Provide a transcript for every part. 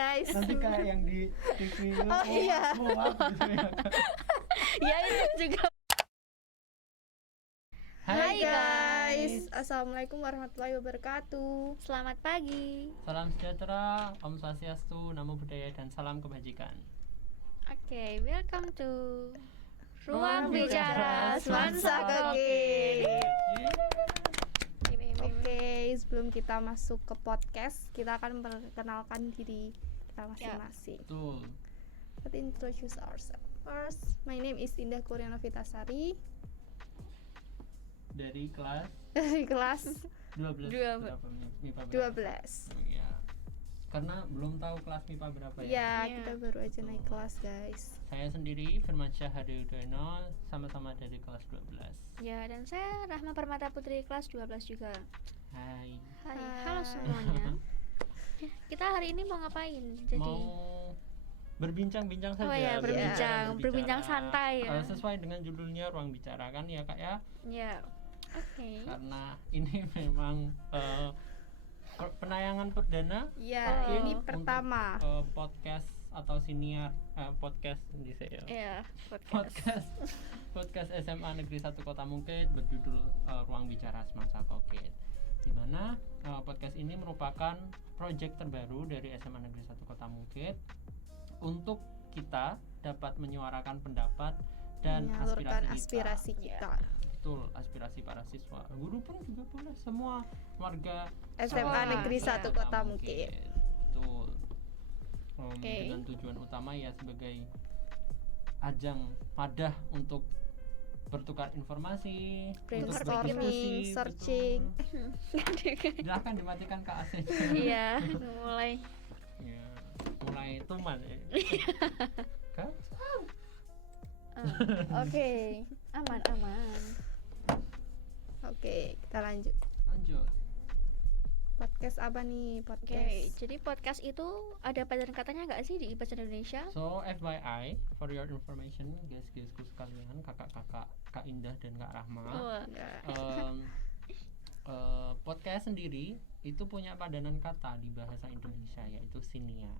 guys. Nanti kayak yang di TV itu iya. muap gitu ya. Ya itu juga. Hai guys. Assalamualaikum warahmatullahi wabarakatuh. Selamat pagi. Salam sejahtera, Om Swastiastu, Namo Buddhaya, dan salam kebajikan. Oke, welcome to Ruang Bicara Semansa Semansa Keke. Oke. Oke, sebelum kita masuk ke podcast, kita akan memperkenalkan diri kita masing-masing. Betul. Let's introduce ourselves. First, my name is Indah Kuriana Vitasari Dari kelas dari kelas 12 Dua- berapa MIPA berapa? 12. Iya. Karena belum tahu kelas MIPA berapa ya. Ya, Iya. kita baru aja naik kelas, guys. Saya sendiri Firmansyah Hadi Udono, sama-sama dari kelas 12. Ya, dan saya Rahma Permata Putri kelas 12 juga. Hai. Hai, Hai. halo semuanya. Kita hari ini mau ngapain? Jadi Mau berbincang-bincang saja. Oh ya, berbincang. Berbincang santai ya. Sesuai dengan judulnya Ruang Bicara kan ya Kak ya. ya. Oke. Karena ini memang penayangan perdana Ya, mungkin ini untuk, pertama. podcast atau siniar podcast di saya. Ya, podcast. Podcast SMA Negeri 1 Kota Mungkit berjudul Ruang Bicara Semasa Covid. Di mana podcast ini merupakan proyek terbaru dari SMA Negeri 1 Kota Mungkit untuk kita dapat menyuarakan pendapat dan menyalurkan aspirasi aspirasi kita. Betul, aspirasi para siswa. Guru pun juga boleh, semua warga SMA Negeri ya. 1 Kota Mungkit. Betul. Oke. Dengan tujuan utama ya sebagai ajang wadah untuk bertukar informasi, untuk Brainstorming, berdiskusi, searching. betul. Silahkan dimatikan Kak AC. Iya, mulai. Ya, mulai tuman ya. Kak? Oke. Aman. Oke, kita lanjut. Lanjut. Podcast apa nih? Oke, Podcast. jadi podcast itu ada padanan katanya nggak sih di bahasa Indonesia? So FYI, for your information, guys-guysku sekalian, kakak-kakak Kak Indah dan Kak Rahma. Wah. Enggak. Podcast sendiri itu punya padanan kata di bahasa Indonesia yaitu siniar.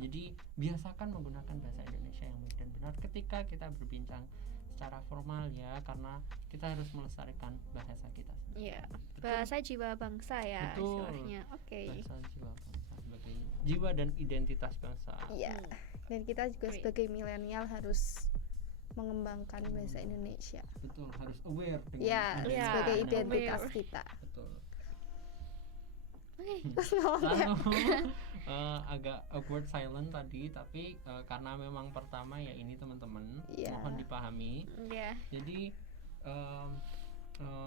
Jadi biasakan menggunakan bahasa Indonesia yang baik dan benar ketika kita berbincang secara formal ya, karena kita harus melestarikan bahasa kita sendiri. Iya, Betul. bahasa jiwa bangsa ya Betul. istilahnya. Oke. Bahasa jiwa bangsa sebagai jiwa dan identitas bangsa. Iya. Dan kita juga Wait. sebagai milenial harus mengembangkan bahasa Indonesia. Betul, harus aware dengan Ya, Iya, sebagai aware. identitas kita. Betul. Oke. Lalu agak awkward silent tadi, tapi karena memang pertama ya ini teman-teman, Iya. mohon dipahami. Ya. Jadi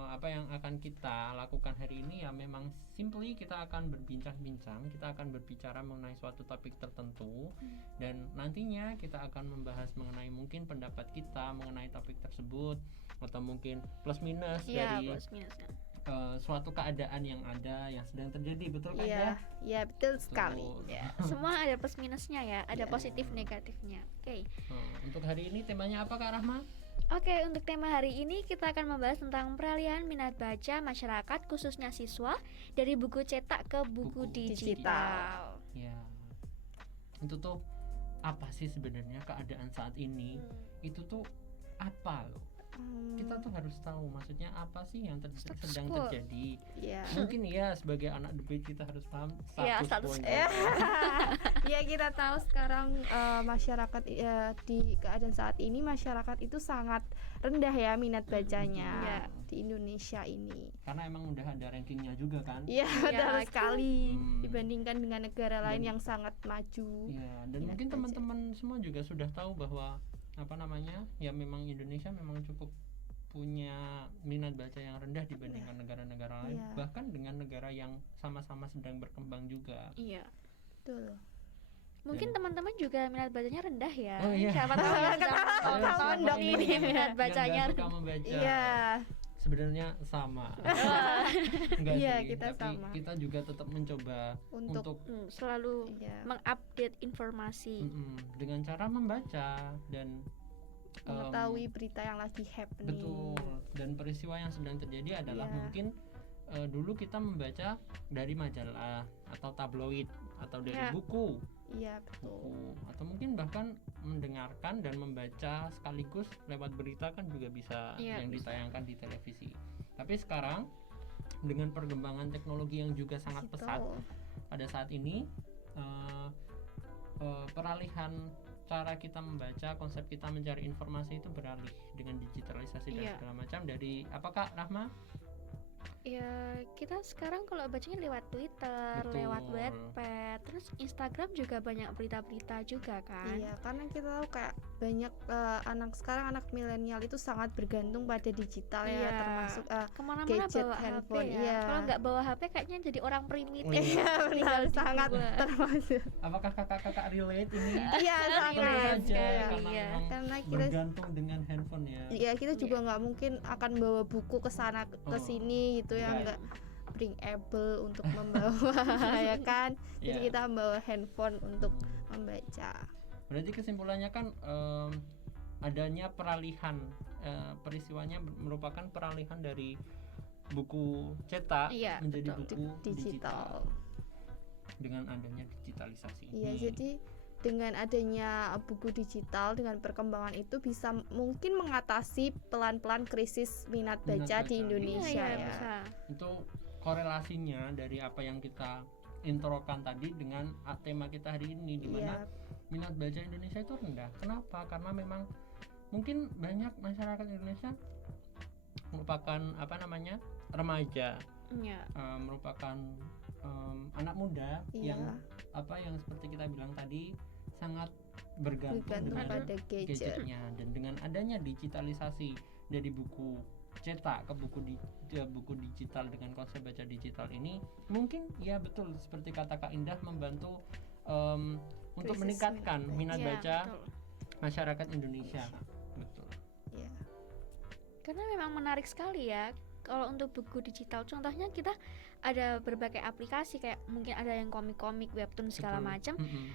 apa yang akan kita lakukan hari ini ya memang simply kita akan berbincang-bincang, kita akan berbicara mengenai suatu topik tertentu dan nantinya kita akan membahas mengenai mungkin pendapat kita mengenai topik tersebut atau mungkin plus minus Iya, dari plus minusnya. suatu keadaan yang ada yang sedang terjadi, betul kan Iya, ya? iya betul sekali. Betul. Ya, semua ada plus minusnya ya, ada Iya. positif negatifnya. Oke. Untuk hari ini temanya apa Kak Rahma? Oke, untuk tema hari ini kita akan membahas tentang peralihan minat baca masyarakat khususnya siswa dari buku cetak ke buku Buku digital. Ya, itu tuh apa sih sebenarnya keadaan saat ini? Itu tuh apa loh? Kita tuh harus tahu maksudnya apa sih yang sedang quo. terjadi. Iya. Mungkin ya sebagai anak debate kita harus paham Iya, status status quo. Ya kita tahu sekarang masyarakat di keadaan saat ini masyarakat itu sangat rendah ya minat bacanya Iya. di Indonesia ini. Karena emang udah ada rankingnya juga kan. Iya betul Iya, sekali Hmm. dibandingkan dengan negara lain Dan- yang sangat maju. Iya, dan Minat mungkin baca. teman-teman semua juga sudah tahu bahwa apa namanya ya memang Indonesia memang cukup punya minat baca yang rendah dibandingkan negara-negara lain, Iya. bahkan dengan negara yang sama-sama sedang berkembang juga. Iya. Betul. Mungkin teman-teman juga minat bacanya rendah ya. Oh, iya. Siapa tahu yang Ketawa-ketawa tahun dong ini ini. minat bacanya yang nggak suka membaca. Iya. Sebenarnya sama. Enggak Iya, sih, kita tapi sama. kita juga tetap mencoba Untuk- selalu Iya. mengupdate informasi. dengan cara membaca dan Mengetahui berita yang lagi happening. betul, dan peristiwa yang sedang terjadi adalah Iya. mungkin dulu kita membaca dari majalah atau tabloid atau dari Ya. buku Iya betul. buku, atau mungkin bahkan mendengarkan dan membaca sekaligus lewat berita kan juga bisa, Iya, yang bisa. ditayangkan di televisi. Tapi sekarang dengan perkembangan teknologi yang juga sangat pesat Betul. pada saat ini, peralihan cara kita membaca, konsep kita mencari informasi itu beralih dengan digitalisasi dan Iya. segala macam. Dari apa Kak Rahma? Ya, kita sekarang kalau bacanya lewat Twitter, Betul. lewat Wattpad, terus Instagram juga banyak berita-berita juga kan. Iya, karena kita tahu kayak banyak anak sekarang, anak milenial itu sangat bergantung pada digital ya, Iya. termasuk Kemana-mana gadget, bawa handphone, HP ya. iya. Kalau nggak bawa HP kayaknya jadi orang primitif. Iya. iya benar, Tinggal di sangat gua. termasuk. Apakah kakak-kakak relate ini? Iya sangat. Tentu Relate saja, sekali, karena iya. memang Karena kita bergantung dengan handphone ya. ya kita juga nggak mungkin akan bawa buku ke sana ke Oh. sini gitu ya, Iya. nggak bring able untuk membawa ya kan. Jadi Iya. kita membawa handphone untuk Hmm. membaca. Berarti kesimpulannya kan adanya peralihan, peristiwanya merupakan peralihan dari buku cetak Iya, menjadi betul. buku digital Digital. dengan adanya digitalisasi Iya, ini. jadi dengan adanya buku digital, dengan perkembangan itu bisa mungkin mengatasi pelan-pelan krisis minat Minat baca baca. di Iya, Indonesia iya, ya. bisa. Itu korelasinya dari apa yang kita introkan tadi dengan tema kita hari ini, di mana Iya, minat baca Indonesia itu rendah. Kenapa? Karena memang mungkin banyak masyarakat Indonesia merupakan remaja, Iya. merupakan anak muda iya, yang seperti kita bilang tadi sangat bergantung bergantung dengan pada gadget. gadgetnya. Dan dengan adanya digitalisasi dari buku cetak ke buku digital dengan konsep baca digital ini, mungkin ya betul seperti kata Kak Indah, membantu untuk Krisis meningkatkan minat Iya, baca betul. masyarakat Indonesia. Betul. Iya. Karena memang menarik sekali ya kalau untuk buku digital. Contohnya kita ada berbagai aplikasi, kayak mungkin ada yang komik-komik, webtoon segala Betul. macam. Mm-mm.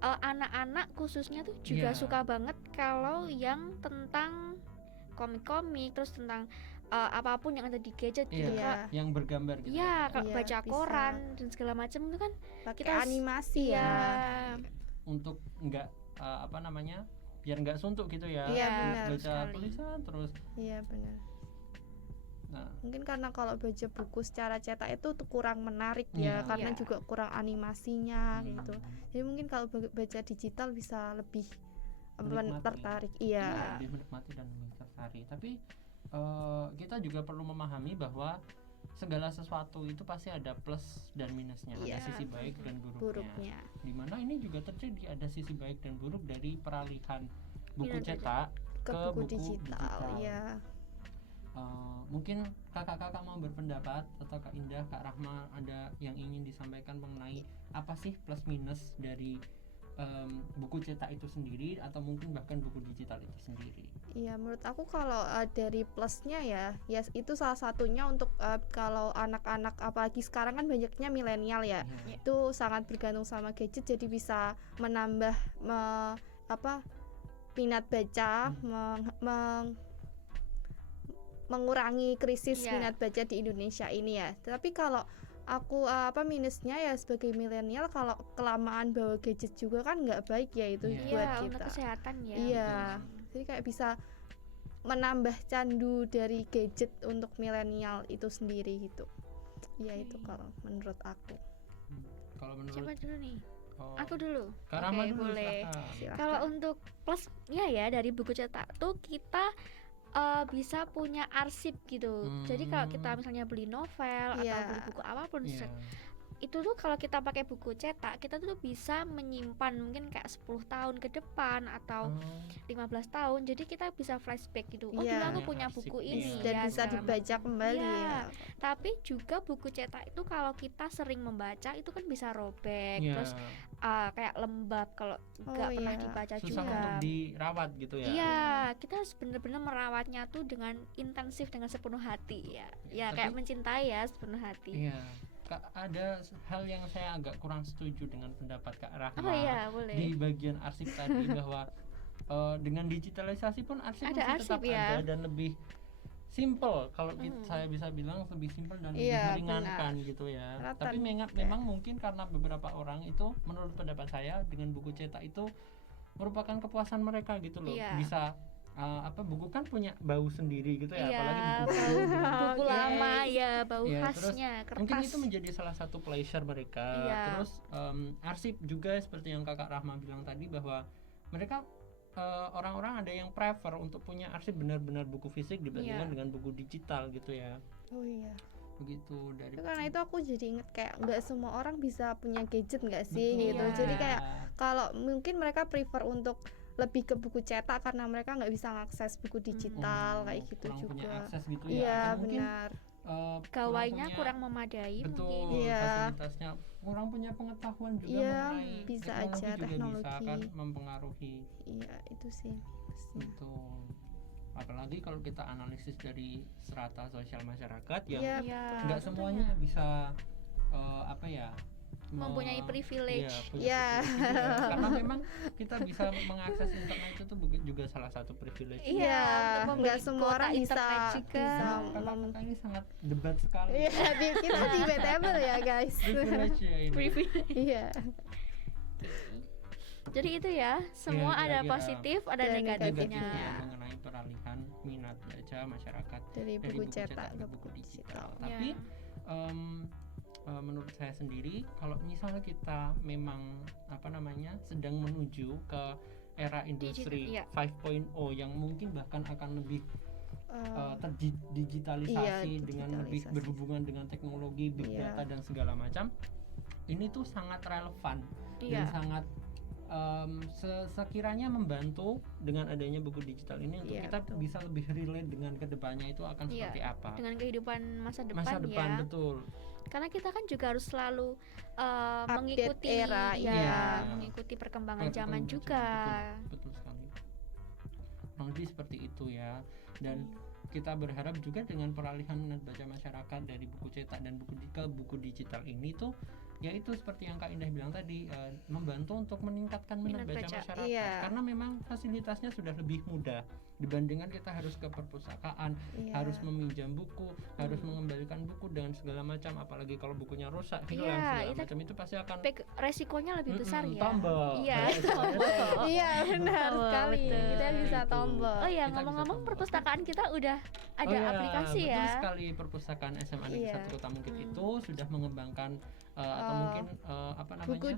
Anak-anak khususnya tuh juga Iya. suka banget kalau yang tentang komik-komik, terus tentang apapun yang ada di gadget gitu. Iya. Yang bergambar gitu. Iya, kalau Iya, baca bisa. koran dan segala macam itu kan Pakai kita animasi iya. ya. Untuk enggak biar nggak suntuk gitu ya. Iya, Untuk benar baca sekali. tulisan terus. Iya benar. Nah, Mungkin karena kalau baca buku secara cetak itu tuh kurang menarik ya, Iya. karena Iya. juga kurang animasinya hmm, gitu. Jadi mungkin kalau baca digital bisa lebih Menikmati. tertarik. Iya. lebih menikmati dan lebih tertarik. Tapi kita juga perlu memahami bahwa segala sesuatu itu pasti ada plus dan minusnya, Iya. ada sisi baik dan buruknya. Buruknya. Dimana ini juga terjadi, ada sisi baik dan buruk dari peralihan buku Minat baca. cetak Ke ke buku buku digital. digital. Ya. Mungkin kakak-kakak mau berpendapat, atau Kak Indah, Kak Rahma ada yang ingin disampaikan mengenai apa sih plus minus dari buku cetak itu sendiri, atau mungkin bahkan buku digital itu sendiri. Iya, menurut aku kalau dari plusnya ya itu salah satunya untuk kalau anak-anak, apalagi sekarang kan banyaknya milenial ya, Iya. itu sangat bergantung sama gadget, jadi bisa menambah minat baca, mengurangi krisis Iya. minat baca di Indonesia ini ya. Tapi kalau aku minusnya ya sebagai milenial, kalau kelamaan bawa gadget juga kan nggak baik ya itu Iya. buat Iya, untuk kita. kesehatan ya. Iya. Betul. Jadi kayak bisa menambah candu dari gadget untuk milenial itu sendiri gitu. Ya itu kalau menurut aku. Kalau menurut Siapa dulu nih? oh, Aku dulu. Kak Rahma Oke, dulu, boleh. silakan. Silakan. Kalau untuk plusnya ya dari buku cetak tuh kita bisa punya arsip gitu. Jadi kalau kita misalnya beli novel Iya. atau beli buku apapun, Iya. itu tuh kalau kita pakai buku cetak, kita tuh bisa menyimpan mungkin kayak 10 tahun ke depan atau 15 tahun. Jadi kita bisa flashback gitu. Oh, Iya. dulu aku Punya punya arsip, buku iya. ini Dan ya, bisa segala dibaca macam. kembali Iya. ya. Tapi juga buku cetak itu kalau kita sering membaca itu kan bisa robek, Iya. terus kayak lembab kalau nggak Oh, pernah iya. dibaca Susah juga. untuk dirawat gitu ya. Iya, kita harus bener-bener merawatnya tuh dengan intensif, dengan sepenuh hati ya. Ya Tapi- kayak mencintai ya sepenuh hati. Iya. Kak, ada hal yang saya agak kurang setuju dengan pendapat Kak Rahma Oh iya, boleh. di bagian arsip tadi, bahwa dengan digitalisasi pun arsip Ada masih tetap arsip ya. ada dan lebih simple kalau Hmm. saya bisa bilang lebih simple dan lebih Iya, meringankan gitu ya. Rata- Tapi memang mungkin karena beberapa orang itu menurut pendapat saya dengan buku cetak itu merupakan kepuasan mereka gitu loh. Iya. Bisa buku kan punya bau sendiri gitu ya, Iya, apalagi buku bau buku Oke. lama ya, bau Ya, terus khasnya kertas. mungkin itu menjadi salah satu pleasure mereka. Iya. Terus arsip juga seperti yang Kakak Rahma bilang tadi bahwa mereka orang-orang ada yang prefer untuk punya arsip benar-benar buku fisik dibandingkan Iya. dengan buku digital gitu ya. Oh iya. Begitu dari Itu karena itu aku jadi inget kayak nggak semua orang bisa punya gadget nggak sih Betul. gitu. Iya. Jadi kayak kalau mungkin mereka prefer untuk lebih ke buku cetak karena mereka nggak bisa mengakses buku digital kayak gitu kurang punya juga. akses gitu ya. Iya Atau mungkin benar. Gawainya punya- kurang memadai betul mungkin. Iya. fasilitasnya kurang punya pengetahuan juga Iya, mengenai bisa teknologi aja, juga bisa teknologi. kan mempengaruhi. Iya itu sih. Betul. Apalagi kalau kita analisis dari strata sosial masyarakat yang Iya. Iya, nggak tentunya. semuanya bisa Mempunyai privilege. Iya, punya Iya. privilege juga ya. Karena memang kita bisa mengakses internet itu juga salah satu privilege. Iya, Iya, untuk nggak membeli semua kuota orang bisa internet juga. Kakak ini sangat debat sekali. Iya, kita debatable ya guys. Privilege ya ini. Privilege. Iya. Jadi itu ya, semua Iya, ada kira-kira positif, ada dan negatifnya. Negatifnya mengenai peralihan minat baca masyarakat Dari dari buku cetak ke ke buku buku digital. digital. Tapi Ya. menurut saya sendiri, kalau misalnya kita memang sedang menuju ke era industri iya. 5.0 yang mungkin bahkan akan lebih Eh, terdigitalisasi Iya, dengan lebih digitalisasi. berhubungan dengan teknologi, big Iya. data dan segala macam, ini tuh sangat relevan dan Iya. sangat sekiranya membantu dengan adanya buku digital ini untuk Iya, kita betul. bisa lebih relate dengan kedepannya itu akan Iya, seperti apa Dengan kehidupan masa depan, masa depan ya. betul. Karena kita kan juga harus selalu Update mengikuti era, ya, iya. mengikuti perkembangan Perkembangan zaman juga. betul sekali. Kurang lebih seperti itu ya. Dan kita berharap juga dengan peralihan minat baca masyarakat dari buku cetak dan ke buku digital ini tuh yaitu seperti yang Kak Indah bilang tadi, membantu untuk meningkatkan minat baca masyarakat. Iya. Karena memang fasilitasnya sudah lebih mudah dibandingkan kita harus ke perpustakaan, Iya. harus meminjam buku, harus mengembalikan buku dengan segala macam, apalagi kalau bukunya rusak, hilang Iya, segala itu- macam itu pasti akan Resikonya lebih besar ya. tombol. Iya. Kayak istilahnya Iya benar Betul, sekali. betul. Kita bisa Itu. tombol. Oh ya, Kita ngomong-ngomong bisa perpustakaan kita udah ada Oh iya, aplikasi betul ya. sekali, perpustakaan SMA Negeri Iya. 1 Kota Mungkit itu sudah mengembangkan atau mungkin Buku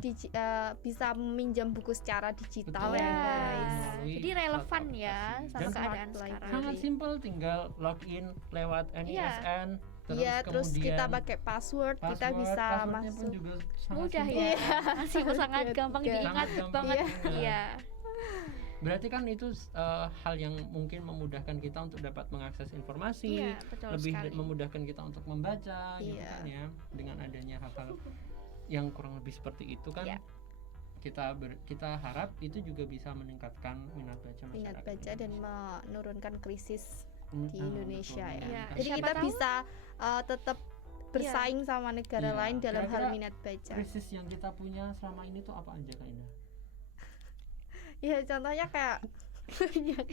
bisa meminjam buku secara digital Betul. ya Iya. guys. Melalui Jadi relevan suatu ya aplikasi. sama Dan keadaan smart sekarang. sangat simpel, tinggal login lewat NISN, Iya, terus kita kemudian pakai password, kita password, bisa passwordnya pun masuk. juga sangat Mudah simpel. ya. Masih sangat Mudah gampang juga. diingat Sangat gampang banget. diingat. Iya. Berarti kan itu hal yang mungkin memudahkan kita untuk dapat mengakses informasi, Iya, betul lebih sekali. memudahkan kita untuk membaca gitu Iya. kan ya, dengan adanya hal-hal yang kurang lebih seperti itu kan. Iya. Kita harap itu juga bisa meningkatkan minat baca masyarakat. Minat baca dan menurunkan krisis di Mm-mm, Indonesia betul, ya. menurunkan Jadi Siapa kita tahu- bisa tetap bersaing sama negara Iya. lain dalam hal Kira-kira minat baca. krisis yang kita punya selama ini tuh apa aja Kak Indah? Ya contohnya kayak banyak.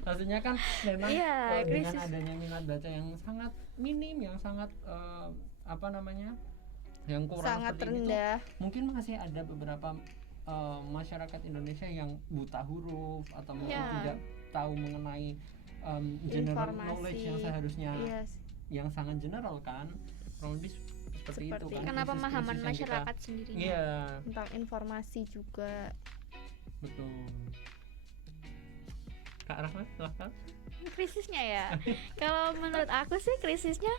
Maksudnya kan memang Iya, dengan krisis. adanya minat baca yang sangat minim, yang sangat yang kurang sangat seperti itu, rendah. mungkin masih ada beberapa masyarakat Indonesia yang buta huruf atau mungkin Iya. tidak tahu mengenai general Informasi. knowledge yang seharusnya Iya, yang sangat general kan, kurang lebih seperti itu Seperti kan. Karena krisis-krisis pemahaman yang kita- masyarakat sendirinya. Iya, tentang informasi juga. betul. Kak Rahma, silahkan. Krisisnya ya. Kalau menurut aku sih krisisnya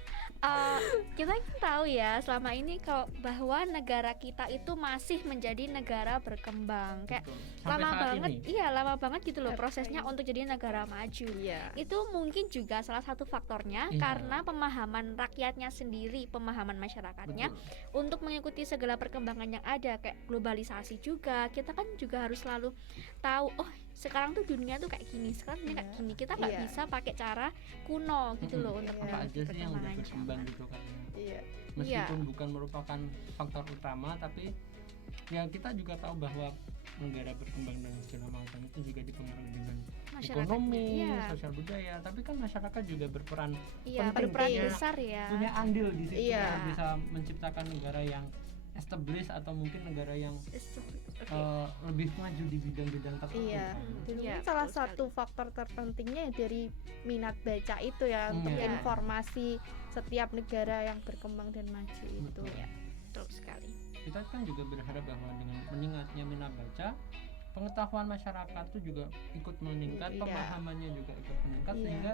kita kan tahu ya selama ini kalau bahwa negara kita itu masih menjadi negara berkembang. Kayak Betul. Sampai lama saat banget, ini. iya lama banget gitu loh Sampai prosesnya ini. untuk jadi negara maju. Iya. Itu mungkin juga salah satu faktornya Iya. karena pemahaman rakyatnya sendiri, pemahaman masyarakatnya Betul. untuk mengikuti segala perkembangan yang ada kayak globalisasi juga. Kita kan juga harus selalu tahu, oh sekarang tuh dunia tuh kayak gini, sekarang dunia kayak Iya. gini. Kita nggak Iya. bisa pakai cara kuno gitu loh untuk Iya. Apa mengikuti aja sih yang udah perkembangan berkembang zaman. gitu kan ya. Iya. Meskipun bukan merupakan faktor utama, tapi ya kita juga tahu bahwa negara berkembang dan segala macam itu juga dipengaruhi dengan Masyarakatnya, ekonomi, iya. sosial budaya, tapi kan masyarakat juga berperan Iya, penting, berperan punya- besar ya. punya andil di situ Iya. ya, bisa menciptakan negara yang established atau mungkin negara yang Oke. lebih maju di bidang-bidang tertentu. Iya, dan Iya, mungkin salah betul satu faktor terpentingnya dari minat baca itu ya untuk Iya. informasi setiap negara yang berkembang dan maju itu. Betul. Ya, betul sekali. Kita kan juga berharap bahwa dengan meningkatnya minat baca, pengetahuan masyarakat itu juga ikut meningkat, Iya. pemahamannya juga ikut meningkat, Iya. sehingga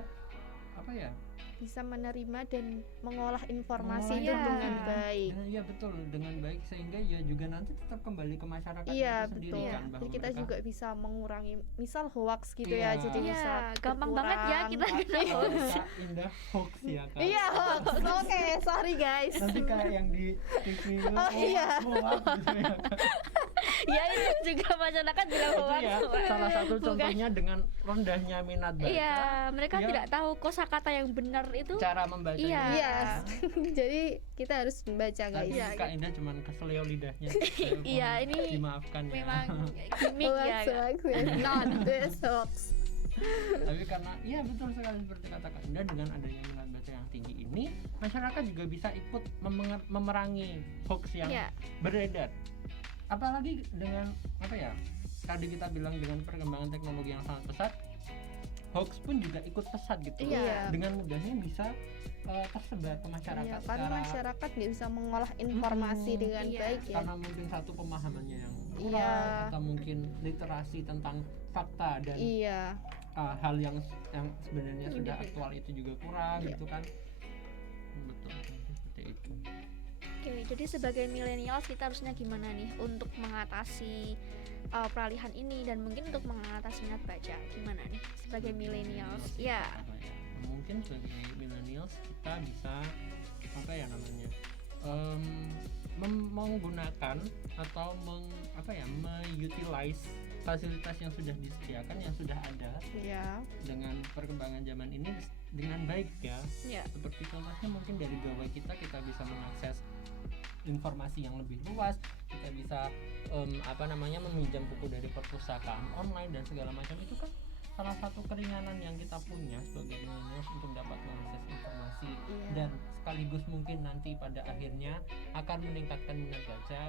apa ya, Bisa menerima dan mengolah informasi mengolah itu Iya. dengan baik. iya betul, dengan baik, sehingga ya juga nanti tetap kembali ke masyarakat Iya, itu sendiri betul. kan, bahwa Jadi kita mereka- juga bisa mengurangi misal hoax gitu Iya. ya. Jadi Iya, bisa gampang banget ya berkurang. kita kena Kalau hoax. bisa indah hoax ya kan. Iya, hoax. Oke, sorry guys. Nanti kayak yang di TV itu Oh, iya. hoax gitu ya kan. Ya itu juga masyarakat bilang Itu hoax. ya salah satu Bukan. contohnya dengan rendahnya minat baca. Iya, mereka Ya. tidak tahu kosakata yang benar itu. Cara membacanya. Iya. Iya. Jadi kita harus membaca Tadi guys. Iya, Kak Indah cuman keselio lidahnya. Iya, ini dimaafkan ya. Memang gimmick ya. Hoax, hoax, not this hoax. Tapi karena iya betul sekali seperti kata Kak Indah, dengan adanya minat baca yang tinggi ini, masyarakat juga bisa ikut memerangi hoax yang Iya. beredar. Apalagi dengan apa ya? Tadi kita bilang dengan perkembangan teknologi yang sangat pesat, hoax pun juga ikut pesat gitu. Iya. Dengan mudahnya bisa tersebar ke masyarakat Iya, karena secara masyarakat nggak bisa mengolah informasi dengan Iya. baik ya. karena mungkin satu pemahamannya yang kurang, Iya. atau mungkin literasi tentang fakta dan Iya, hal yang sebenarnya sudah aktual itu juga kurang Iya. gitu kan. Betul seperti itu. Oke, jadi sebagai millennials kita harusnya gimana nih untuk mengatasi peralihan ini dan mungkin untuk mengatasi minat baca gimana nih sebagai millennials? Ya. Apa ya, mungkin sebagai millennials kita bisa apa ya namanya, menggunakan atau mengutilize fasilitas yang sudah disediakan, yang sudah ada iya, dengan perkembangan zaman ini dengan baik ya. Ya. Seperti contohnya mungkin dari gawai kita bisa mengakses informasi yang lebih luas, kita bisa meminjam buku dari perpustakaan online dan segala macam. Itu kan salah satu keringanan yang kita punya sebagai millennials untuk dapat mengakses informasi, Iya. dan sekaligus mungkin nanti pada akhirnya akan meningkatkan minat baca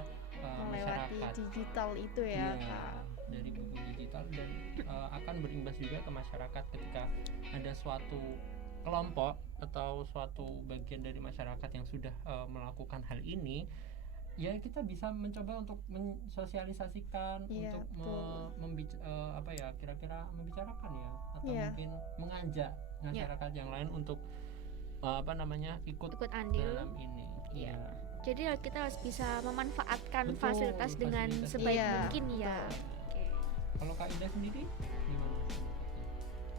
melewati masyarakat. digital itu ya, Iya, Kak. dari buku digital, dan akan berimbas juga ke masyarakat ketika ada suatu kelompok atau suatu bagian dari masyarakat yang sudah melakukan hal ini, ya kita bisa mencoba untuk mensosialisasikan, Iya, untuk kira-kira membicarakan ya, atau Iya. mungkin mengajak masyarakat yang lain untuk ikut Ikut andil. dalam ini. Iya. Jadi kita harus bisa memanfaatkan Betul, fasilitas dengan fasilitas. sebaik Iya, mungkin ya. Oke. Kalau Kak Ida sendiri gimana?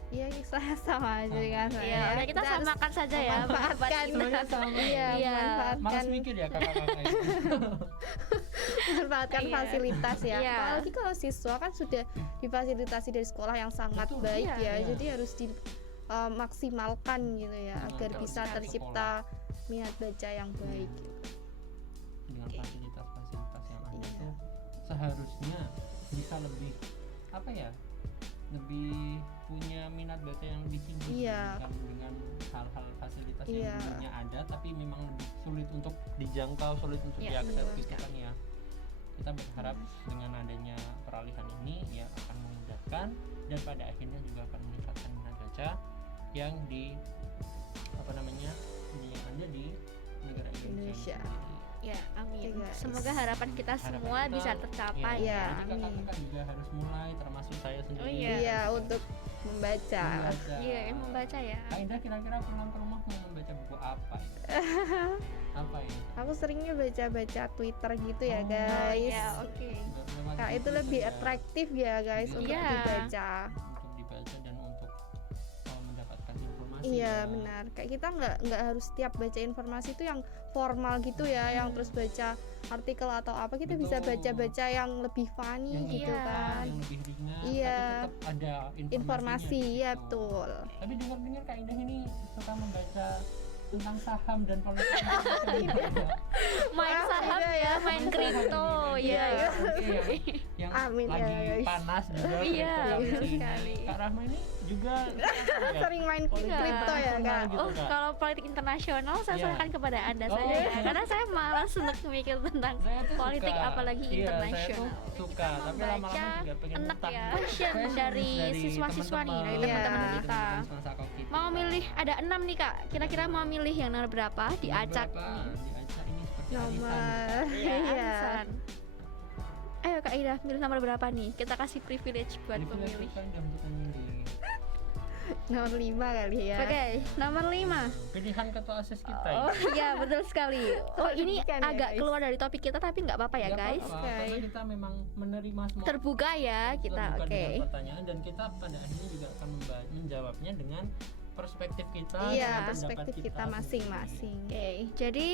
Iya, saya sama aja dengan saya. Iya, udah kita harus samakan saja ya memanfaatkan. pendapat kita. Semuanya sama. Iya, Iya. memanfaatkan Malas mikir ya kakak-kakak ini. memanfaatkan Iya. fasilitas ya. Iya. Apalagi kalau siswa kan sudah difasilitasi dari sekolah yang sangat Betul. baik Iya, ya. iya. Jadi harus dimaksimalkan gitu ya, agar Betul bisa sekali. tercipta minat baca yang baik. Dengan Oke. fasilitas-fasilitas yang ada Iya. tuh seharusnya bisa lebih lebih punya minat baca yang lebih tinggi Iya. dibandingkan dengan hal-hal fasilitas Iya. yang dulunya ada tapi memang lebih sulit untuk dijangkau, sulit untuk Iya, diakses betul gitu kan ya. Kita berharap dengan adanya peralihan ini ya akan memudahkan dan pada akhirnya juga akan meningkatkan minat baca yang yang ada di negara Indonesia Indonesia. sendiri. Ya, amin. Oke, guys. Semoga harapan kita Harapan semua kita, bisa tercapai Iya, ya. Jadi amin. kakak-kakak juga harus mulai, termasuk saya sendiri. Oh, iya. Iya, untuk membaca. Iya, yang membaca ya. Kak Indah kira-kira pulang ke rumah mau membaca buku apa? Apa ya? Aku seringnya baca-baca Twitter gitu ya, Oh, guys. Ya, oke. Lewat Nah, itu Twitter lebih ya, atraktif ya, guys, untuk Iya. dibaca. untuk dibaca dan untuk mendapatkan informasi. Iya, ya. benar. Kayak kita nggak harus setiap baca informasi itu yang formal gitu ya, yang terus baca artikel atau apa. Kita bisa Betul. baca-baca yang lebih funny Yang gitu Iya. kan. yang lebih ringan, Iya. tapi tetap ada Informasi di ya, situ. betul. Tapi dengar-dengar Kak Indah ini suka membaca tentang saham dan politik. Main Ah, saham iya, ya, ya. main kripto Iya, ya. iya. yang Amin ya, lagi guys. panas juga Iya, betul cryptocurrency. sekali. Kak Rahma ini juga Sering main politik kripto ya, internasional Kak? gitu, Oh, Kak. kalau politik internasional saya Iya. serahkan kepada Anda Oh, saja ya. iya. Karena saya malas untuk mikir tentang Saya tuh politik suka. apalagi Iya, internasional. saya tuh suka, tapi lama-lama juga pengen enak tentang ya passion dari siswa-siswa nih, dari Iya. teman-teman kita. semasa COVID. Mau milih ada 6 nih Kak. Kira-kira mau milih yang nomor berapa? Diacak. Berapa? Diacak ini seperti Nomor Iya, iya. arisan. Ayo Kak Ida, milih nomor berapa nih? Kita kasih privilege buat pemilih. Kan udah untuk memilih. Nomor 5 kali ya. Oke, nomor 5. Pilihan ketua OSIS kita. Oh iya, betul sekali. Oh, ini Pendidikan ya, agak guys. keluar dari topik kita tapi nggak apa-apa ya, Nggak guys. apa-apa, karena kita memang menerima semua Terbuka ya kita. terbuka Oke. dengan pertanyaan, dan kita pada akhirnya juga akan menjawabnya dengan perspektif kita, Iya, dengan pendapat perspektif kita sendiri. masing-masing. Oke, jadi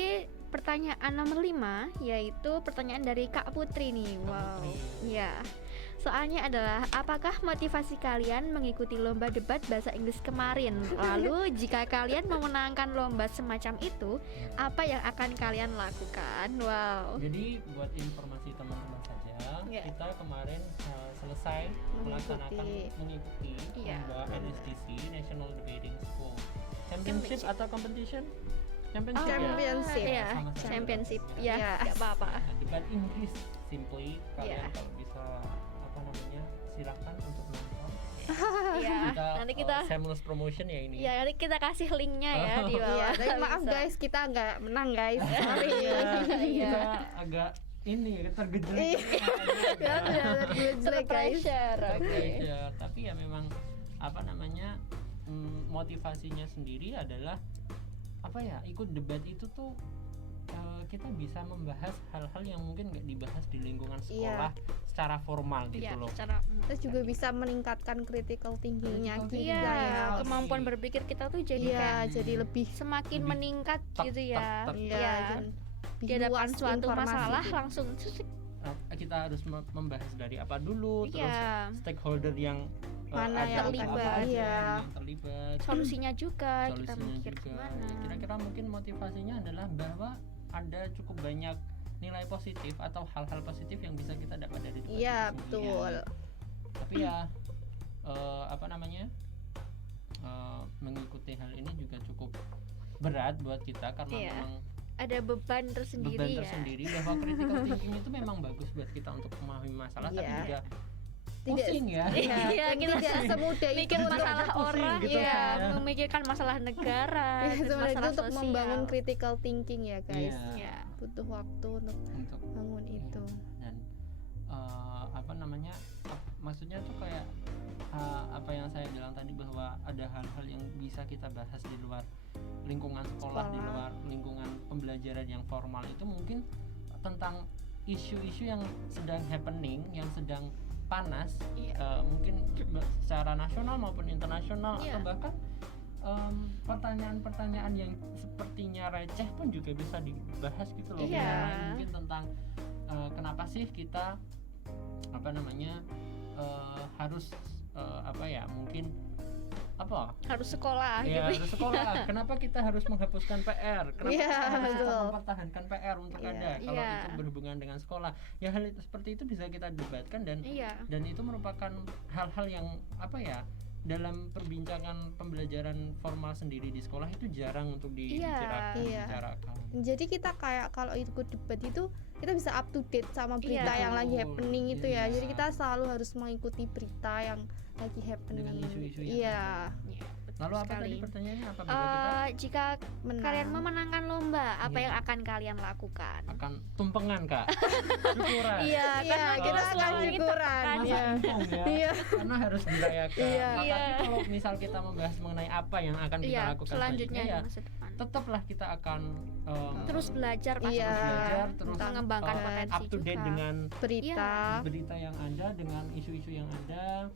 pertanyaan nomor 5 yaitu pertanyaan dari Kak Putri nih. Kak Wow. Putri. Ya. Soalnya adalah apakah motivasi kalian mengikuti lomba debat bahasa Inggris kemarin? Lalu jika kalian memenangkan lomba semacam itu, apa yang akan kalian lakukan? Wow. Jadi buat informasi teman-teman saja, Ya. kita kemarin selesai melaksanakan mengikuti Iya. lomba NSDC National Debating School Championship Championship. atau competition? Championship ya? Championship. Ya, Sama-sama. championship. Ya. Ya, nggak apa-apa. Nah, debat Inggris simply kalian Ya. kalau bisa apa namanya silakan untuk nonton. Iya. Kita, Nanti kita shameless promotion ya ini. ya nanti kita kasih linknya ya di bawah. Iya, tapi maaf Bisa. guys, kita nggak menang guys. Sorry. Iya, Iya. kita agak ini tergejut. Ya, jelek guys. Pressure. Oke. Tapi ya memang apa namanya motivasinya sendiri adalah apa ya, ikut debat itu tuh kita bisa membahas hal-hal yang mungkin nggak dibahas di lingkungan sekolah secara formal gitu Iya, loh. secara Terus juga bisa meningkatkan critical thinking-nya Critical kita iya, ya. kemampuan berpikir kita tuh jadi Iya, kayak jadi lebih semakin lebih meningkat gitu ya. tek. iya, Iya. jadi lebih Di hadapan luas suatu informasi masalah gitu. langsung Kita harus membahas dari apa dulu, terus iya, stakeholder yang Mana ada yang apa terlibat, aja iya. yang terlibat, solusinya juga kita solusinya mikir juga. gimana. Ya, kira-kira mungkin motivasinya adalah bahwa ada cukup banyak nilai positif atau hal-hal positif yang bisa kita dapat dari debat Iya, itu betul. sendiri. Tapi ya apa namanya mengikuti hal ini juga cukup berat buat kita karena Iya. memang Ada beban tersendiri beban ya. tersendiri, bahwa critical thinking itu memang bagus buat kita untuk memahami masalah, tapi Iya. juga Tidak- pusing ya. Iya, Iya, dan kita tidak semudah itu Mikir untuk masalah pusing orang, gitu ya, kan ya. memikirkan masalah negara, Iya, dan sebenarnya itu masalah untuk sosial. membangun critical thinking ya guys. Iya. Ya. Butuh waktu untuk Untuk bangun itu. dan apa namanya maksudnya tuh kayak apa yang saya bilang tadi, bahwa ada hal-hal yang bisa kita bahas di luar lingkungan sekolah, di luar lingkungan pembelajaran yang formal, itu mungkin tentang isu-isu yang sedang happening, yang sedang panas, Iya. mungkin secara nasional maupun internasional, Iya. atau bahkan pertanyaan-pertanyaan yang sepertinya receh pun juga bisa dibahas gitu loh. Iya. Misalnya mungkin tentang kenapa sih kita apa namanya harus apa ya, mungkin apa Harus sekolah ya, gitu. harus sekolah. Kenapa kita harus menghapuskan PR? Kenapa Iya, kita harus tetap betul. mempertahankan PR untuk Iya. ada kalau Iya. itu berhubungan dengan sekolah? Ya hal itu, seperti itu bisa kita debatkan, dan Iya. itu merupakan hal-hal yang apa ya, dalam perbincangan pembelajaran formal sendiri di sekolah itu jarang untuk Iya. dibicarakan. Jadi kita kayak kalau ikut debat itu kita bisa up to date sama berita Iya. yang lagi Betul. happening itu Iya. ya. Jadi kita selalu harus mengikuti berita yang lagi happening. Dengan isu-isu yang Iya, Iya, betul Lalu apa sekali. tadi pertanyaannya, apa bila kita Jika menang. kalian memenangkan lomba, apa Iya. yang akan kalian lakukan? akan tumpengan kak, syukuran, Iya, Iya, kita akan selalu syukuran. ditekan. masa Iya. impong ya, Iya. karena harus dirayakan. Iya. Nah, Iya. tapi kalau misal kita membahas mengenai apa yang akan kita Iya, lakukan selanjutnya ya, di masa depan. tetaplah kita akan Terus belajar pasti. Iya. belajar, terus Mengembangkan potensi up to date juga. dengan Berita. berita yang ada, dengan isu-isu yang ada,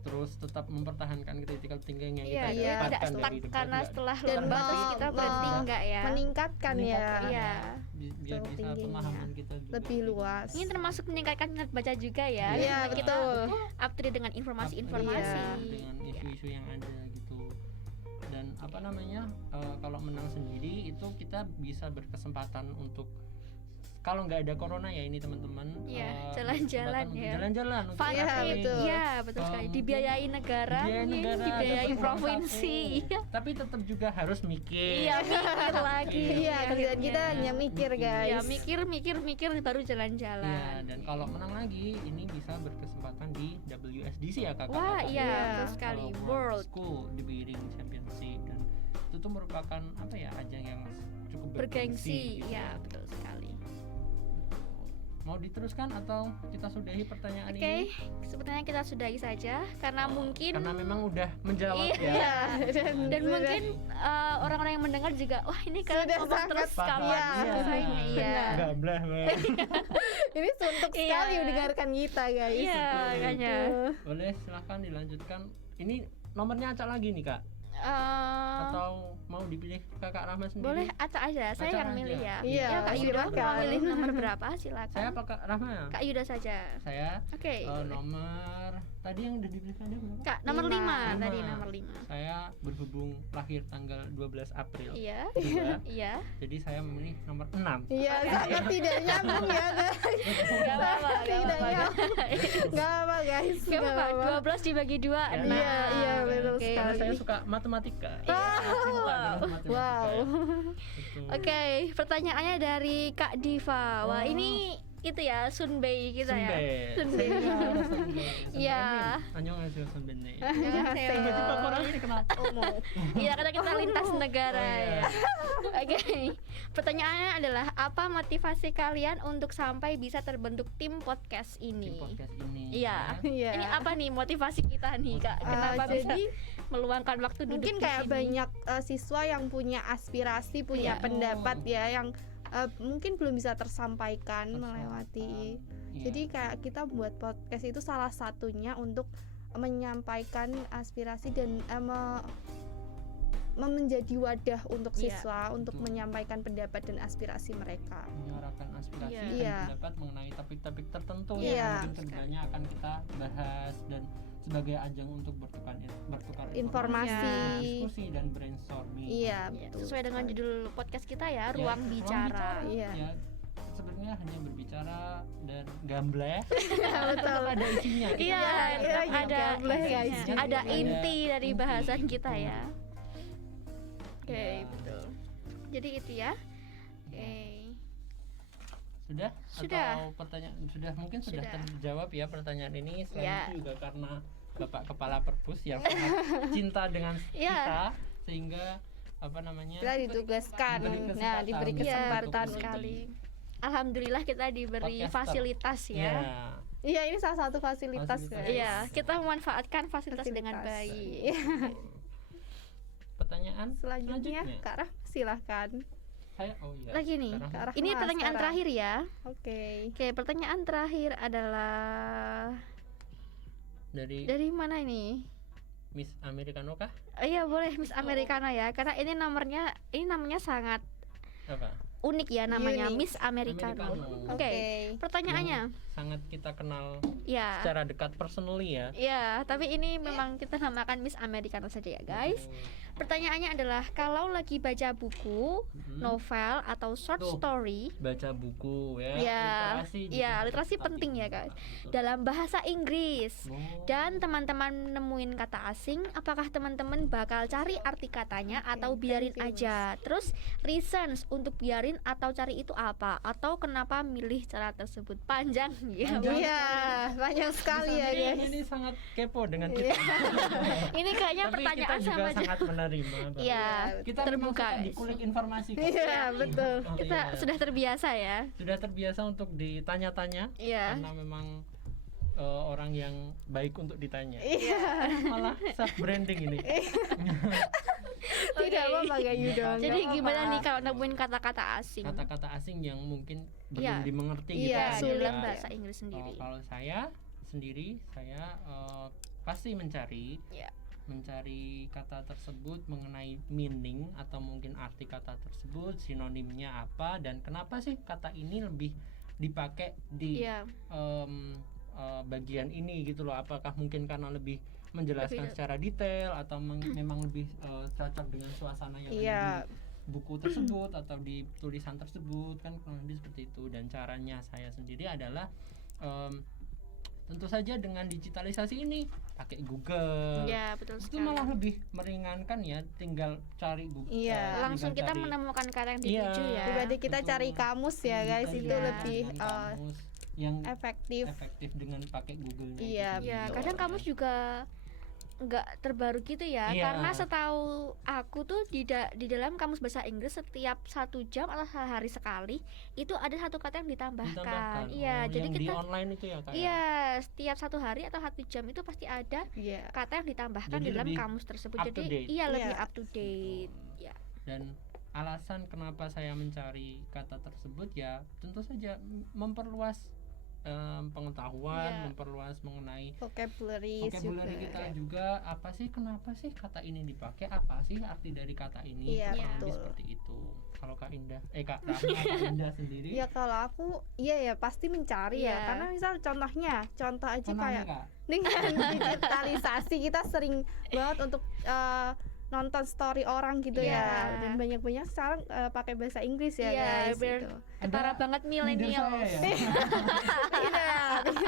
terus tetap mempertahankan critical thinking yang Iya, kita iya. tidak dapatkan stuck dari debat, karena nggak setelah Dan lomba terus mau- kita mau berhenti enggak ya? Meningkatkan ya. meningkatkan Iya. biar bisa Tingginya. pemahaman kita juga Lebih luas. Ini termasuk meningkatkan minat baca juga ya. Iya, Karena kita betul. up to date dengan informasi-informasi. Iya. dengan isu-isu yang ada gitu. Dan apa namanya kalau menang sendiri itu kita bisa berkesempatan untuk kalau nggak ada corona ya ini teman-teman Iya, jalan-jalan kesempatan untuk ya. jalan-jalan untuk Fun Iya, trip, betul. iya betul sekali. mungkin Dibiayai negara, dibiayai mungkin negara, dibiayai dapat uang provinsi. saku. Iya. Tapi tetap juga harus mikir. Iya, mikir lagi. Iya, kerjaan kita akhirnya. hanya mikir guys. Iya, mikir baru jalan-jalan. Iya, dan kalau menang lagi ini bisa berkesempatan di WSDC ya kakak. Wah, iya, Iya. betul sekali. World World School Debating Championship, dan itu tuh merupakan apa ya, ajang yang cukup bergengsi. gitu. Iya, betul sekali. Mau diteruskan atau kita sudahi pertanyaan Oke, ini? sepertinya kita sudahi saja karena mungkin Karena memang udah menjawab Iya. ya. dan sudah. mungkin orang-orang yang mendengar juga, wah ini kalian Sudah ngomong sangat terus paham. kapan Iya. selesainya. Iya. Gamblah, Mbak. Ini suntuk Iya. sekali mendengarkan kita guys. Iya, makanya. Boleh silahkan dilanjutkan. Ini nomornya acak lagi nih kak, Eh, atau mau dipilih kakak Rahma sendiri? boleh acak aja, saya Acak yang aja. milih ya. Iya, Ya, Kak Yuda mau silakan. milih nomor berapa? Silakan. Saya apa kak Rahma? Kak Yuda saja. Saya Oke. nomor tadi yang udah dipilihkan dia berapa? Kak, nomor 5 Lima. tadi Lima. nomor 5. Saya berhubung lahir tanggal 12 April Iya. 2, Iya. jadi saya memilih nomor 6. Iya, sangat tidak nyambung ya guys. Enggak apa-apa, enggak Tidak apa-apa. nyambung. Nggak apa guys. Enggak apa-apa. 12 dibagi 2 Ya. 6. Iya, iya, betul Oke. Karena saya sekali. suka matematika. Iya. Cinta dengan matematika Wow. ya. Betul. Oke, pertanyaannya dari Kak Diva. Wah, Oh. ini itu ya Sunbei kita ya. Sunbe. Sunbe. Iya. Annyeonghaseyo Sunbene. Annyeonghaseyo. Tiba-tiba orang ini kenapa? Iya, karena kita lintas negara Oh, iya. ya. Oke. Pertanyaannya adalah apa motivasi kalian untuk sampai bisa terbentuk tim podcast Di ini? podcast ini. Iya. Iya. Ini apa nih motivasi kita nih, Kak? Kenapa bisa jadi meluangkan waktu duduk mungkin di kayak sini? banyak siswa yang punya aspirasi, punya Iya. pendapat ya yang mungkin belum bisa tersampaikan melewati. Iya. Jadi kayak kita buat podcast itu salah satunya untuk menyampaikan aspirasi dan menjadi wadah untuk Iya, siswa untuk betul. menyampaikan pendapat dan aspirasi mereka. menyuarakan aspirasi Iya. dan Iya. pendapat mengenai topik-topik tertentu Iya. yang mungkin kedepannya akan kita bahas, dan sebagai ajang untuk bertukar Informasi. diskusi dan brainstorming. Iya, Iya, betul. sesuai dengan sekali. judul podcast kita ya, Ya, Ruang Bicara. Iya. Ya, sebenarnya hanya berbicara dan gambleh. Betul. Tetap ada isinya. Kita Iya, Iya, tetap iya, ada gambleh, isinya. guys. Ada Ada inti dari inti. bahasan kita ya. Oke, Ya. betul. Jadi itu ya. Oke. Sudah? Sudah. Atau pertanyaan sudah, mungkin sudah Sudah. terjawab ya pertanyaan ini. Selain Ya. itu juga karena Bapak Kepala Perpus yang sangat cinta dengan Ya. kita, sehingga apa namanya? Kita ditugaskan, Diberi kesempatan. nah diberi Iya, Iya, kesempatan betul untuk sekali. Alhamdulillah kita diberi Podcaster. fasilitas Ya. ya. Iya, ini salah satu fasilitas, Fasilitas. guys. Iya, kita memanfaatkan fasilitas dengan Fasilitas. baik. Iya. Pertanyaan Selanjutnya, Kak Rah, silahkan. Saya iya. Lagi nih. Sekarang Kak Rahma Ini pertanyaan sekarang. terakhir ya. Oke. Oke, pertanyaan terakhir adalah dari mana ini? Miss Americano kah? Iya boleh Miss Americana ya, karena ini namanya sangat Apa? unik ya namanya Unik. Miss Americano. Americano. Oke, pertanyaannya, Sangat kita kenal ya, secara dekat personally ya. ya, tapi ini memang kita namakan Miss Americana saja ya guys. Pertanyaannya adalah kalau lagi baca buku, Mhm. novel atau short Tuh. story, Baca buku ya. ya, Literasi juga ya harus literasi tetap penting ya diingat. guys. Betul. Dalam bahasa Inggris. Oh. Dan teman-teman nemuin kata asing, apakah teman-teman bakal cari arti katanya atau Oke, biarin thank you, aja? Terus reasons untuk biarin atau cari itu apa? Atau kenapa milih cara tersebut? Panjang ya. Panjang. Iya, banyak sekali ya, Miss Amiri guys. ini sangat kepo dengan kita. Ini kayaknya Tapi pertanyaan kita juga sama aja. sangat menerima. bahwa Iya, kita memang terbuka. suka dikulik informasi kok. Iya, betul. Oh, Kita iya. sudah terbiasa ya. Sudah terbiasa untuk ditanya-tanya Iya. karena memang orang yang baik untuk ditanya. Iya. Malah self branding ini. Tidak apa-apa, Kak Yudo. Jadi nggak gimana apa-apa. nih kalau nemuin kata-kata asing? Kata-kata asing yang mungkin belum Iya. dimengerti Iya, gitu kan, Dalam ya. bahasa Inggris sendiri. Kalau saya sendiri, saya pasti mencari Iya. mencari kata tersebut mengenai meaning atau mungkin arti kata tersebut, sinonimnya apa, dan kenapa sih kata ini lebih dipakai di Iya. bagian ini gitu loh. Apakah mungkin karena lebih menjelaskan Lebih- secara detail atau memang lebih cocok dengan suasana yang ada Iya. buku tersebut atau di tulisan tersebut, kan kurang lebih seperti itu. Dan caranya saya sendiri adalah tentu saja dengan digitalisasi ini pakai Google. Ya, betul Itu sekali. malah lebih meringankan ya, tinggal cari Google. Iya. Langsung kita menemukan kata yang dituju ya. Dibanding kita betul. cari kamus ya guys, itu Iya. lebih kamus yang efektif. dengan pakai Google. Iya, Ya, betul. kadang kamus juga nggak terbaru gitu ya, Iya. karena setahu aku tuh di dalam kamus bahasa Inggris setiap 1 jam atau sehari sekali itu ada satu kata yang ditambahkan. Iya, jadi yang di kita online itu ya Kak. iya setiap 1 hari atau 1 jam itu pasti ada Iya. kata yang ditambahkan Jadi di dalam lebih kamus tersebut. up to Jadi date. iya lebih Iya. up to date. Ya. Dan alasan kenapa saya mencari kata tersebut ya tentu saja memperluas pengetahuan, Iya. memperluas mengenai Vocabulary vocabulary juga. kita juga, apa sih, kenapa sih kata ini dipakai, apa sih arti dari kata ini. Iya, kurang lebih betul. seperti itu. Kalau Kak Indah Kak Rahma, Kak Indah sendiri Ya kalau aku iya ya pasti mencari ya, Iya. karena misal contoh aja kenapa, kayak Kak? dengan digitalisasi kita sering banget untuk nonton story orang gitu Iya. ya, dan banyak sekarang pakai bahasa Inggris ya Iya, guys biar gitu. ketara banget Minder milenial. saya ya. Iya,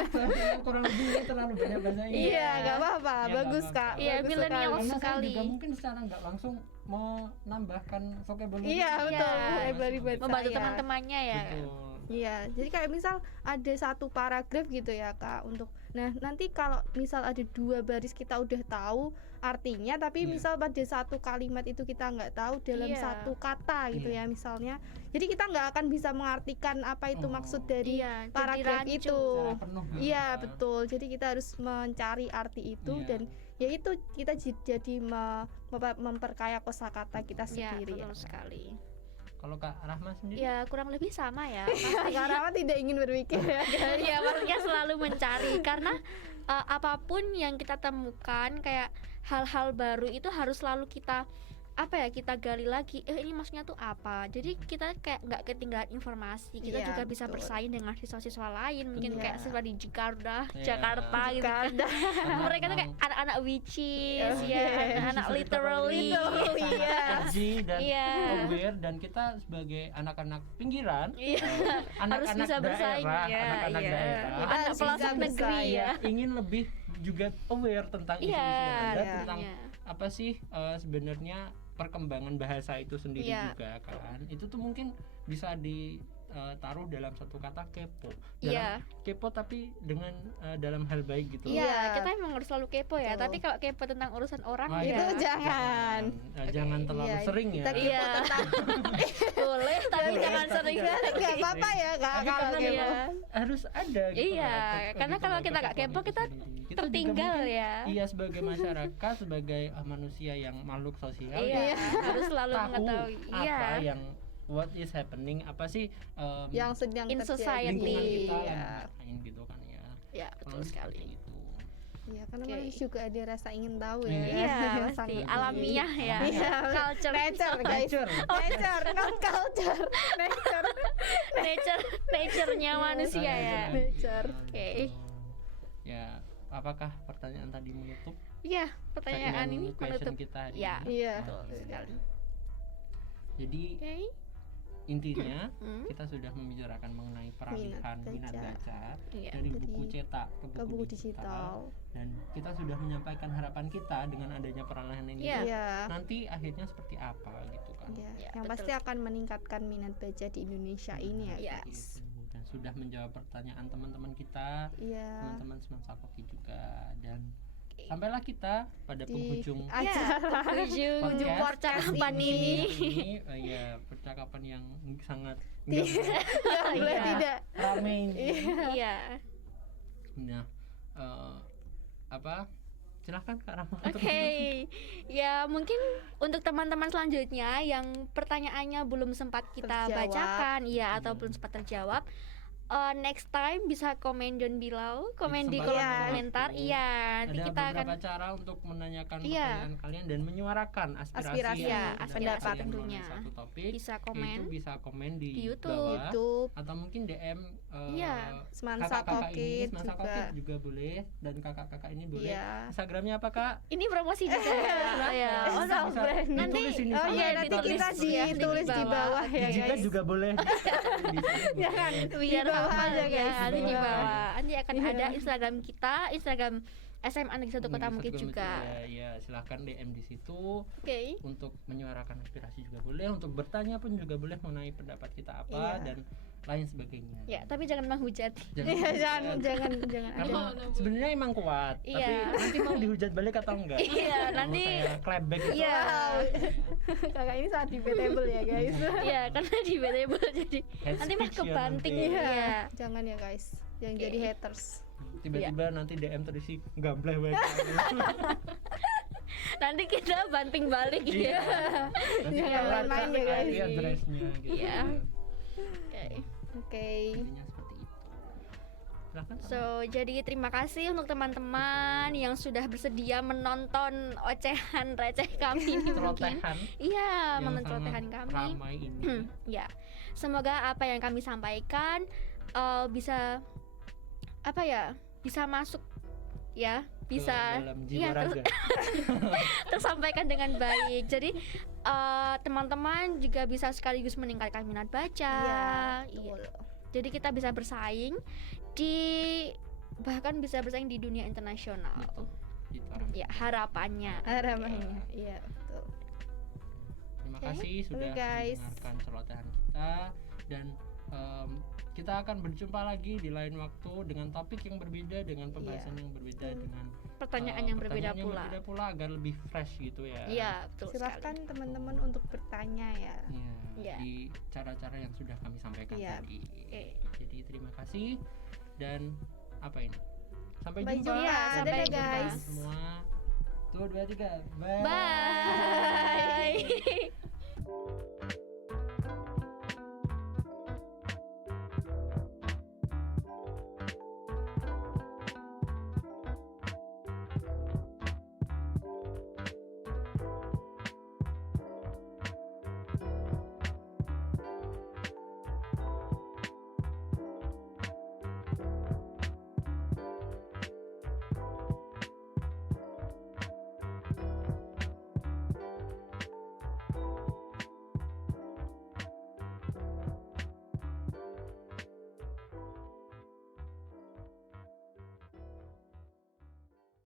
Saya kurang lebih ini terlalu banyak bahasa Inggris. iya nggak apa-apa, Ya, bagus nggak Kak. apa-apa. Iya, bagus milenial sekali. Karena saya sekali. juga mungkin secara nggak langsung menambahkan vocabulary. Iya betul, Iya. vocabulary buat Membantu saya. teman-temannya ya. Betul. Iya, jadi kayak misal ada satu paragraf gitu ya Kak untuk, nah nanti kalau misal ada 2 baris kita udah tahu artinya, tapi Iya. misal pada satu kalimat itu kita nggak tahu dalam Iya. satu kata gitu Iya. ya misalnya, jadi kita nggak akan bisa mengartikan apa itu Oh. maksud dari Iya, jadi paragraf rancu. itu. Secara penuh gitu Iya ya. betul, jadi kita harus mencari arti itu Iya. dan ya itu kita jadi memperkaya kosakata kita Iya, sendiri ya. betul sekali. Kalau Kak Rahma sendiri? Ya kurang lebih sama ya. Karena tidak ingin berpikir ya guys. Ya maksudnya selalu mencari, karena apapun yang kita temukan kayak hal-hal baru itu harus selalu kita kita gali lagi, ini maksudnya tuh apa, jadi kita kayak nggak ketinggalan informasi, kita Iya, juga bisa betul. bersaing dengan siswa-siswa lain, mungkin Iya. kayak siswa di Jakarta Iya. Jakarta gitu kan. Mereka tuh kayak anak-anak witches Oh, ya, iya. anak-anak Justru kita literally. Literally. sangat Iya. edgy dan Iya. aware, dan kita sebagai anak-anak pinggiran, Iya. anak-anak bisa bersaing, daerah, ya, anak-anak iya. daerah, Kita Anak harus pelosok bisa negeri bersaing. ya. ingin lebih juga aware tentang isu-isu Iya. yang ada, Iya. tentang Iya. apa sih sebenarnya perkembangan bahasa itu sendiri Iya. juga kan. Itu tuh mungkin bisa ditaruh dalam satu kata kepo. Iya. Kepo tapi dengan dalam hal baik gitu. Iya, Iya. kita emang harus selalu kepo ya. Betul. Tapi kalau kepo tentang urusan orang Wah, ya Itu jangan. Jangan terlalu Iya, sering ya. kita kepo Iya. tentang boleh, tapi Boleh, jangan tapi sering. nggak apa-apa ya Kak Tapi kalau karena kepo. Iya. harus ada gitu. Iya, lah, karena kalau kita nggak kepo, kekepoan itu kita sendiri. Kita juga tertinggal mungkin, ya. Iya, sebagai masyarakat, sebagai manusia yang makhluk sosial, Iya, harus selalu tahu mengetahui. apa Iya. yang what is happening, apa sih Yang sedang In terjadi. society. lingkungan kita Iya. lagi ngapain gitu kan ya. Ya, Kurang betul lebih sekali. seperti itu. Iya, karena Oke. manusia juga ada rasa ingin tahu ya. Iya. Iya, Yang pasti sangat alamiah ya. Iya. Culture, Nature guys. Nature. Nature, non culture. Nature. nature-nya manusia ya. Nature. Oke. Ya, apakah pertanyaan tadi menutup Iya, pertanyaan segmen ini question menutup. kita hari Ya. ini? Iya. Betul Oke. sekali. Jadi Oke. intinya Hmm. kita sudah membicarakan mengenai peralihan minat baca. baca Iya. dari Dari buku cetak ke Ke buku digital. dan kita sudah menyampaikan harapan kita dengan adanya peralihan ini. Iya. Iya. Nanti akhirnya seperti apa gitu kan. Iya, Ya, yang betul. pasti akan meningkatkan minat baca di Indonesia ini ya Iya. guys. Gitu. Dan sudah menjawab pertanyaan teman-teman kita, Iya. teman-teman Semansa Koki juga, dan sampailah kita pada Di penghujung acara Ujung podcast percakapan ini. ya percakapan yang sangat Nggak boleh Iya. tidak. ramai ini. Iya. Nah, apa? Silahkan Kak Rama. Oke, ya mungkin untuk teman-teman selanjutnya yang pertanyaannya belum sempat kita Terjawab. bacakan, ya atau belum sempat terjawab, next time bisa komen down below, komen di Kesempatan kolom Iya. komentar. itu Iya, nanti ada kita akan beberapa cara untuk menanyakan Iya. pertanyaan kalian dan menyuarakan aspirasi, Aspirasi, Iya, yang aspirasi ada kalian tentunya. mengenai satu topik. bisa Itu komen bisa komen di di YouTube. bawah, YouTube, atau mungkin DM Iya. Semansa kakak-kakak ini, Kokit Semansa juga. Kokit juga boleh, dan kakak-kakak ini boleh. Iya. Instagramnya apa kak? ini promosi juga ya. Oh, Bisa, no. bisa nanti ditulis ini Oh sama iya, kita. nanti kita ya, tulis di bawah ya Digital guys. juga boleh. Jangan. biar Di bawah hafal aja, ya, guys. nanti Di di bawah. bawah. Nanti akan Iya. ada Instagram kita, Instagram SMA Negeri 1 Kota Mungkin juga. Ya, silahkan DM di situ Oke. untuk menyuarakan aspirasi juga boleh, untuk bertanya pun juga boleh mengenai pendapat kita apa Iya. dan lain sebagainya. Ya, tapi jangan menghujat. Iya, jangan Karena sebenarnya emang kuat, tapi Iya. nanti mau dihujat balik atau enggak? Iya, nanti clapback gitu. Iya. Kakak ini sangat debatable ya guys. Iya, karena debatable jadi Hate nanti mah speech ya kebanting. nanti. Iya. Jangan ya guys, jangan Oke. jadi haters. Tiba-tiba nanti DM terisi gambleh banget. Nanti kita banting balik Iya. ya. Nanti Jangan kita main-main ya, lacak guys. IP address-nya gitu. Iya. Oke. Oke. Intinya seperti itu. Silahkan. So, jadi terima kasih untuk teman-teman yang sudah bersedia menonton ocehan receh kami ini mungkin. Celotehan Iya, yang menonton sangat celotehan kami. ramai ini. Ya, semoga apa yang kami sampaikan bisa apa ya, bisa masuk ya, ke bisa dalam iya, jiwa raga. tersampaikan dengan baik. Jadi teman-teman juga bisa sekaligus meningkatkan minat baca. Iya, betul. Jadi kita bisa bersaing bahkan bisa bersaing di dunia internasional. Betul. Gitu orang. Ya, harapannya. Harapannya. Iya, betul. Terima Oke. kasih sudah Oke, guys. mendengarkan celotehan kita, dan kita akan berjumpa lagi di lain waktu dengan topik yang berbeda, dengan pembahasan yang berbeda, dengan Pertanyaan yang berbeda pertanyaan pula. yang berbeda pula agar lebih fresh gitu ya. Iya, betul Silahkan sekali. teman-teman untuk bertanya ya. Iya, Iya. di cara-cara yang sudah kami sampaikan Iya. tadi. Oke. Jadi terima kasih, dan apa ini? Sampai Sampai jumpa. jumpa. Iya, sampai Dadah jumpa. guys. Semua. Tuh 2 3. Bye.